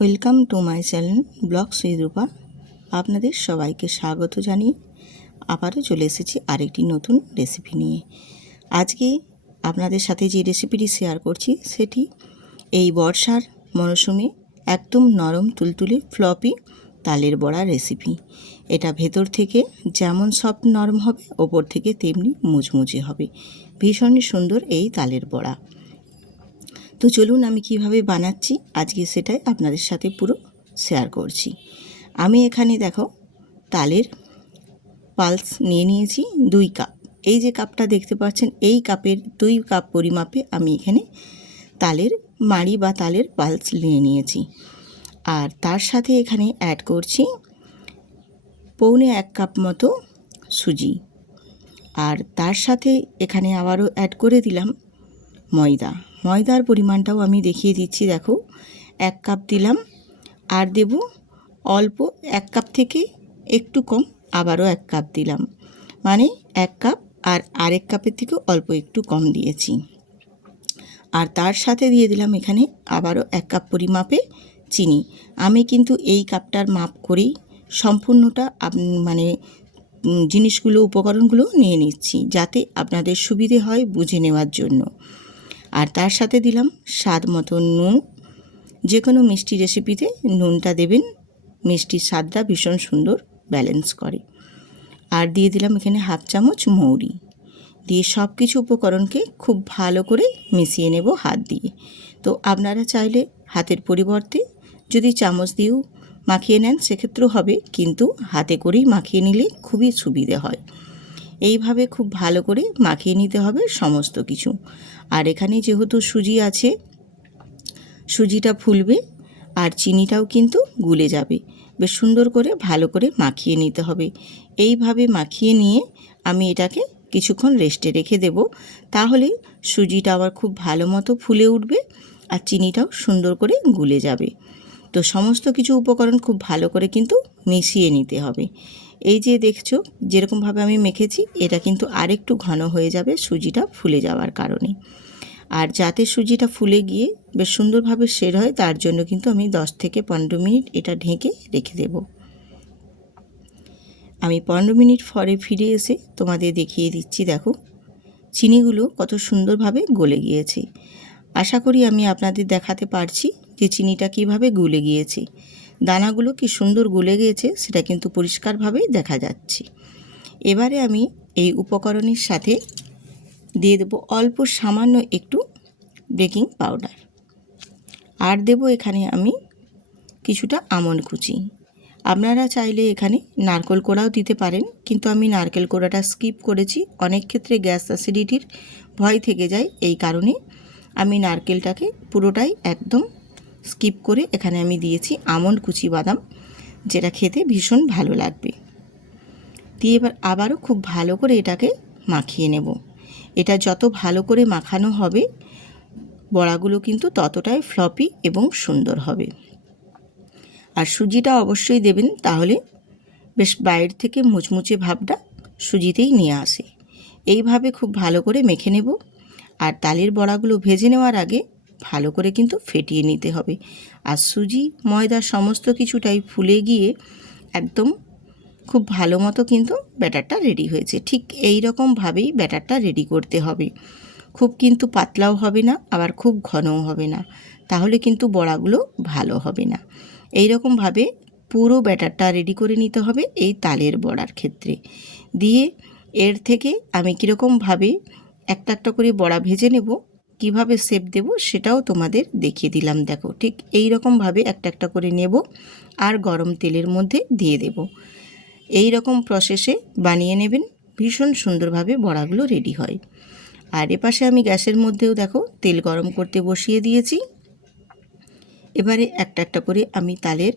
Welcome to my channel blogs with Rupa. আপনাদের সবাইকে স্বাগত জানিয়ে আবারও চলে এসেছি আরেকটি নতুন রেসিপি নিয়ে। আজকে আপনাদের সাথে যে রেসিপিটি শেয়ার করছি সেটি এই বর্ষার মরশুমে একদম নরম তুলতুলে ফ্লপি তালের বড়া রেসিপি। এটা ভেতর থেকে যেমন সফট নরম হবে, ওপর থেকে তেমনি মুচমুচে হবে। ভীষণই সুন্দর এই তালের বড়া। তো চলুন আমি কিভাবে বানাচ্ছি আজকে সেটাই আপনাদের সাথে পুরো শেয়ার করছি। আমি এখানে দেখো তালের পালস নিয়ে নিয়েছি 2 কাপ। এই যে কাপটা দেখতে পাচ্ছেন, এই কাপের 2 কাপ পরিমাপে আমি এখানে তালের মাড়ি বা তালের পালস নিয়ে নিয়েছি। আর তার সাথে এখানে অ্যাড করছি পৌনে 1 কাপ মতো সুজি। আর তার সাথে এখানে আবারও অ্যাড করে দিলাম ময়দার পরিমাণটাও আমি দেখিয়ে দিচ্ছি। দেখো 1 কাপ দিলাম, আর দেব অল্প 1 কাপ থেকে একটু কম, আবারও 1 কাপ দিলাম, মানে 1 কাপ আর আরেক কাপের থেকেও অল্প একটু কম দিয়েছি। আর তার সাথে দিয়ে দিলাম এখানে আবারও 1 কাপ পরিমাপে চিনি। আমি কিন্তু এই কাপটার মাপ করেই সম্পূর্ণটা জিনিসগুলো উপকরণগুলো নিয়ে নিচ্ছি, যাতে আপনাদের সুবিধে হয় বুঝে নেওয়ার জন্য। আর তার সাথে দিলাম স্বাদ মতো নুন। যে কোনো মিষ্টি রেসিপিতে নুনটা দেবেন, মিষ্টির স্বাদটা ভীষণ সুন্দর ব্যালেন্স করে। আর দিয়ে দিলাম এখানে 1/2 চামচ মৌরি। দিয়ে সব কিছু উপকরণকে খুব ভালো করে মিশিয়ে নেব হাত দিয়ে। তো আপনারা চাইলে হাতের পরিবর্তে যদি চামচ দিয়েও মাখিয়ে নেন সেক্ষেত্রেও হবে, কিন্তু হাতে করেই মাখিয়ে নিলে খুবই সুবিধে হয়। এইভাবে খুব ভালো করে মাখিয়ে নিতে হবে সমস্ত কিছু। আর এখানে যেহেতু সুজি আছে, সুজিটা ফুলবে আর চিনিটাও কিন্তু গুলে যাবে। বেশ সুন্দর করে ভালো করে মাখিয়ে নিতে হবে। এইভাবে মাখিয়ে নিয়ে আমি এটাকে কিছুক্ষণ রেস্টে রেখে দেব, তাহলে সুজিটা আবার খুব ভালো মতো ফুলে উঠবে আর চিনিটাও সুন্দর করে গুলে যাবে। তো সমস্ত কিছু উপকরণ খুব ভালো করে কিন্তু মিশিয়ে নিতে হবে। এই যে দেখছো যেরকমভাবে আমি মেখেছি, এটা কিন্তু আরেকটু ঘন হয়ে যাবে সুজিটা ফুলে যাওয়ার কারণে। আর যাতে সুজিটা ফুলে গিয়ে বেশ সুন্দরভাবে সেট হয়, তার জন্য কিন্তু আমি 10 থেকে 15 মিনিট এটা ঢেকে রেখে দেব। আমি 15 মিনিট পরে ফিরে এসে তোমাদের দেখিয়ে দিচ্ছি। দেখো চিনিগুলো কত সুন্দরভাবে গলে গিয়েছে। আশা করি আমি আপনাদের দেখাতে পারছি যে চিনিটা কিভাবে গলে গিয়েছে। দানাগুলো কি সুন্দর গলে গিয়েছে সেটা কিন্তু পরিষ্কারভাবেই দেখা যাচ্ছে। এবারে আমি এই উপকরণের সাথে দিয়ে দেব অল্প সামান্য একটু বেকিং পাউডার। আর দেব এখানে আমি কিছুটা আমন্ড কুচি। আপনারা চাইলে এখানে নারকেল কোড়াও দিতে পারেন, কিন্তু আমি নারকেল কোড়াটা স্কিপ করেছি। অনেক ক্ষেত্রে গ্যাস অ্যাসিডিটির ভয় থেকে যায়, এই কারণে আমি নারকেলটাকে পুরোটাই একদম স্কিপ করে এখানে আমি দিয়েছি আমন্ড কুচি বাদাম, যেটা খেতে ভীষণ ভালো লাগবে। দিয়ে এবার আবারও খুব ভালো করে এটাকে মাখিয়ে নেব। এটা যত ভালো করে মাখানো হবে বড়াগুলো কিন্তু ততটাই ফ্লপি এবং সুন্দর হবে। আর সুজিটা অবশ্যই দেবেন, তাহলে বেশ বাইরে থেকে মুচমুচে ভাবটা সুজিতেই নিয়ে আসে। এইভাবে খুব ভালো করে মেখে নেব। আর তালের বড়াগুলো ভেজে নেওয়ার আগে ভালো করে কিন্তু ফেটিয়ে নিতে হবে। আর সুজি ময়দা সমস্ত কিছুটাই ফুলে গিয়ে একদম খুব ভালো মতো কিন্তু ব্যাটারটা রেডি হয়েছে। ঠিক এই রকমভাবেই ব্যাটারটা রেডি করতে হবে। খুব কিন্তু পাতলাও হবে না, আবার খুব ঘনও হবে না, তাহলে কিন্তু বড়াগুলো ভালো হবে না। এই রকমভাবে পুরো ব্যাটারটা রেডি করে নিতে হবে এই তালের বড়ার ক্ষেত্রে। দিয়ে এর থেকে আমি কীরকমভাবে একটা একটা করে বড়া ভেজে নেব, কিভাবে শেপ দেব সেটাও তোমাদের দেখিয়ে দিলাম। দেখো ঠিক এই রকমভাবে একটা একটা করে নেব আর গরম তেলের মধ্যে দিয়ে দেব। এই রকম প্রসেসে বানিয়ে নেবেন, ভীষণ সুন্দরভাবে বড়াগুলো রেডি হয়। আর এপাশে আমি গ্যাসের মধ্যেও দেখো তেল গরম করতে বসিয়ে দিয়েছি। এবারে একটা একটা করে আমি তালের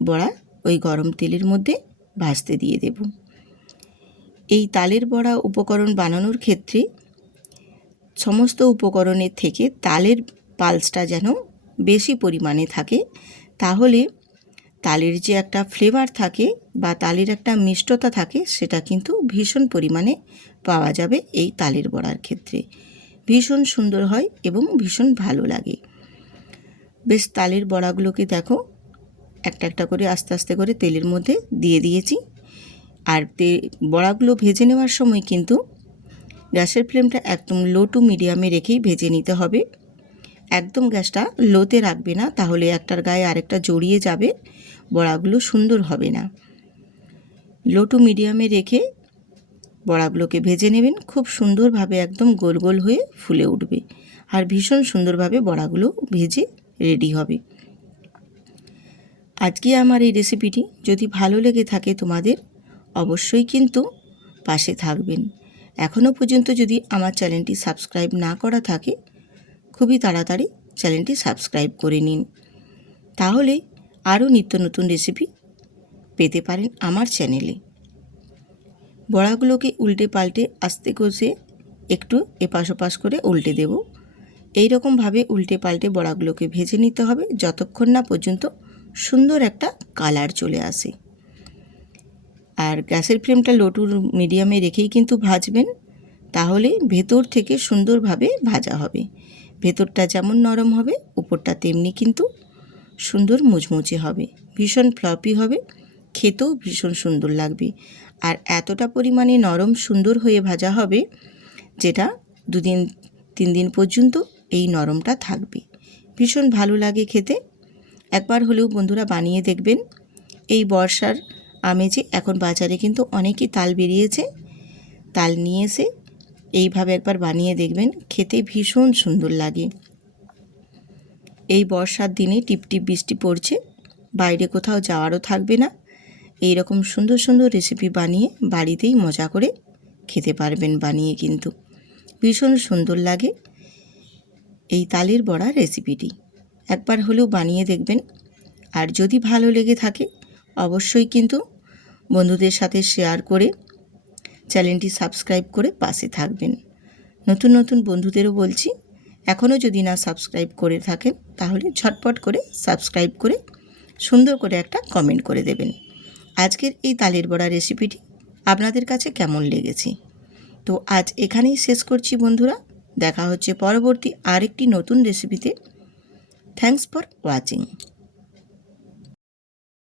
বড়া ওই গরম তেলের মধ্যে ভাজতে দিয়ে দেব। এই তালের বড়া উপকরণ বানানোর ক্ষেত্রে সমস্ত উপকরণের থেকে তালের পালসটা যেন বেশি পরিমাণে থাকে, তাহলে তালের যে একটা ফ্লেভার থাকে বা তালের একটা মিষ্টতা থাকে সেটা কিন্তু ভীষণ পরিমাণে পাওয়া যাবে এই তালের বড়ার ক্ষেত্রে। ভীষণ সুন্দর হয় এবং ভীষণ ভালো লাগে। বেশ তালের বড়াগুলোকে দেখো একটা একটা করে আস্তে আস্তে করে তেলের মধ্যে দিয়ে দিয়েছি। আর বড়াগুলো ভেজে নেওয়ার সময় কিন্তু গ্যাসের ফ্লেমটা একদম লো টু মিডিয়ামে রেখেই ভেজে নিতে হবে। একদম গ্যাসটা লোতে রাখবে না, তাহলে একটার গায়ে আরেকটা জড়িয়ে যাবে, বড়াগুলো সুন্দর হবে না। লো টু মিডিয়ামে রেখে বড়াগুলোকে ভেজে নেবেন। খুব সুন্দরভাবে একদম গোল গোল হয়ে ফুলে উঠবে আর ভীষণ সুন্দরভাবে বড়াগুলো ভেজে রেডি হবে। আজকে আমার এই রেসিপিটি যদি ভালো লেগে থাকে তোমাদের, অবশ্যই কিন্তু পাশে থাকবেন। এখনও পর্যন্ত যদি আমার চ্যানেলটি সাবস্ক্রাইব না করা থাকে, খুবই তাড়াতাড়ি চ্যানেলটি সাবস্ক্রাইব করে নিন, তাহলে আরও নিত্য নতুন রেসিপি পেতে পারেন আমার চ্যানেলে। বড়াগুলোকে উল্টে পাল্টে আস্তে কষে একটু এপাশ ওপাশ করে উল্টে দেব। এই রকমভাবে উল্টে পাল্টে বড়াগুলোকে ভেজে নিতে হবে যতক্ষণ না পর্যন্ত সুন্দর একটা কালার চলে আসে। আর গ্যাসের ফ্লেমটা লো টু মিডিয়ামে রেখেই কিন্তু ভাজবেন, তাহলে ভেতর থেকে সুন্দরভাবে ভাজা হবে। ভেতরটা যেমন নরম হবে উপরটা তেমনি কিন্তু সুন্দর মুচমুচে হবে, ভীষণ ফ্লপি হবে, খেতেও ভীষণ সুন্দর লাগবে। আর এতটা পরিমাণে নরম সুন্দর হয়ে ভাজা হবে যেটা 2-3 দিন পর্যন্ত এই নরমটা থাকবে, ভীষণ ভালো লাগে খেতে। একবার হলেও বন্ধুরা বানিয়ে দেখবেন। এই বর্ষার আমেজে এখন বাজারে কিন্তু অনেকই তাল বেরিয়েছে, তাল নিয়ে এসে এইভাবে একবার বানিয়ে দেখবেন, খেতে ভীষণ সুন্দর লাগে। এই বর্ষার দিনে টিপটিপ বৃষ্টি পড়ছে, বাইরে কোথাও যাওয়ারও থাকবে না, এই রকম সুন্দর সুন্দর রেসিপি বানিয়ে বাড়িতেই মজা করে খেতে পারবেন বানিয়ে, কিন্তু ভীষণ সুন্দর লাগে এই তালের বড়া রেসিপিটি। একবার হলেও বানিয়ে দেখবেন। আর যদি ভালো লেগে থাকে অবশ্যই কিন্তু বন্ধুদের সাথে শেয়ার করে চ্যানেলটি সাবস্ক্রাইব করে পাশে থাকবেন। নতুন নতুন বন্ধুদেরও বলছি, এখনও যদি না সাবস্ক্রাইব করে থাকেন তাহলে ঝটপট করে সাবস্ক্রাইব করে সুন্দর করে একটা কমেন্ট করে দেবেন। আজকের এই তালের বড়া রেসিপিটি আপনাদের কাছে কেমন লেগেছে। তো আজ এখানেই শেষ করছি বন্ধুরা, দেখা হচ্ছে পরবর্তী আরেকটি নতুন রেসিপিতে। Thanks for watching.